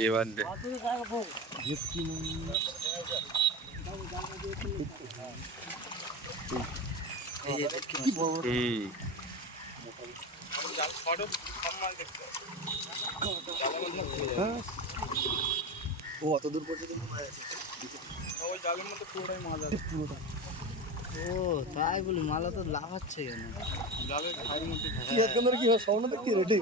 এবার দে ও অত দূর পর্যন্ত ওই জালের মধ্যে পুরোটাই মাছ আছে পুরোটা। ও তাই বলি মালা তো লাফাচ্ছে কেন জালের ঘাড়ির মধ্যে কি একদম কি হয় সামনে দেখতে রেডি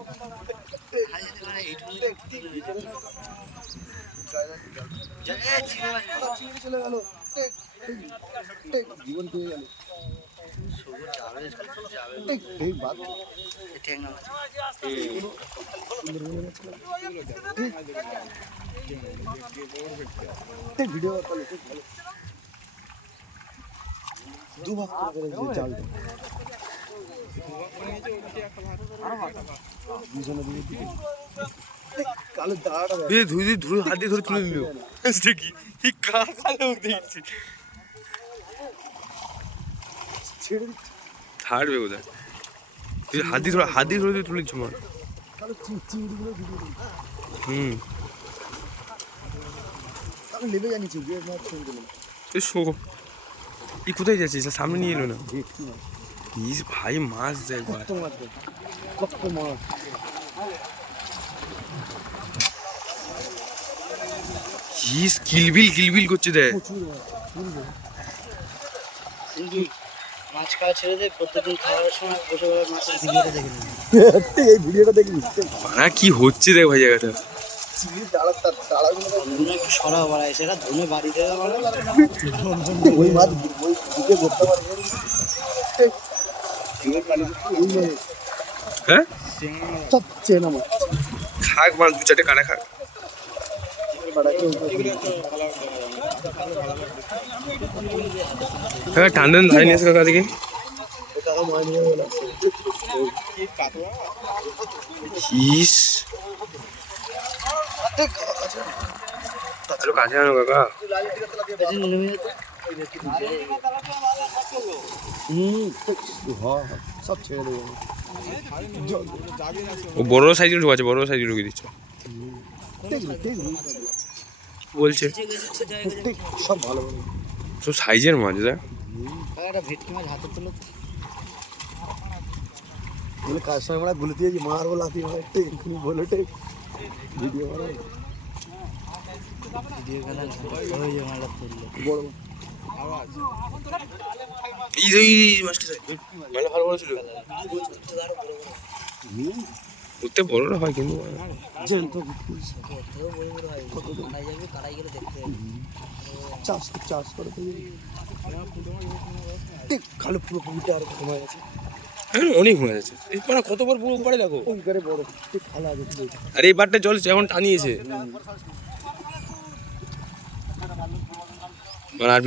চলে গেল জীবন পেয়ে গেল ভিডিও দুভাগ করে জালটা কালো দাঁড়াটা ধুয়ে হাত দিয়ে ধরে তুলে নিল কি কালো দেখছি ছাড়বে কোথায় তুই হাত দিয়ে ধরে তুলে দিচ্ছ মা নেবে জানিছি তুই কোথায় যাচ্ছিস সামনে নিয়ে এলো না ভাই মাছ দেখ কিলবিল করছে দেখ মাছ খাওয়া ছেড়ে দে প্রত্যেকদিন খাওয়ার সময় বসে বসে মাছের ভিডিওটা দেখে নিবি এই ভিডিওটা দেখবি কি হচ্ছে দেখ ভাই জায়গাটা একটু সরা বাড়ায় সেটা ধনে বাড়ি দেওয়া ওই মাছ ওই দিকে করতে পারে হ্যাঁ সব চেনা মাছ খাক মাছ দু চারটে কাটা খাক হ্যাঁ টান্ডন ধারে নিয়েছে কাকা দিকে কাছে আনো কাকা সব ছেড়ে দেবো ও বড় সাইজের ঢুকাচ্ছে বড় সাইজের ঢুকিয়ে দিচ্ছে বলছে সব ভালো সব সাইজের মাছ দেখ একটা ভেটকি মাছ হাতে তুলো বলে কাজ সময় আমরা বলে দিয়েছি মারবো লাফি বলো টেক ভিডিও বড় এই মাছটা ভালো বড় ছিল উঠতে বড়রা হয় কিন্তু চাষ করে কালো পুরো পুকুরটা আর কমে গেছে হ্যাঁ অনেক মাছ আছে এই পাড়া কত বড় পুরো পাড়ে দেখো ওইখানে বড় ভালো আছে আর এই পাড়টা জল এখন টানিয়েছে আর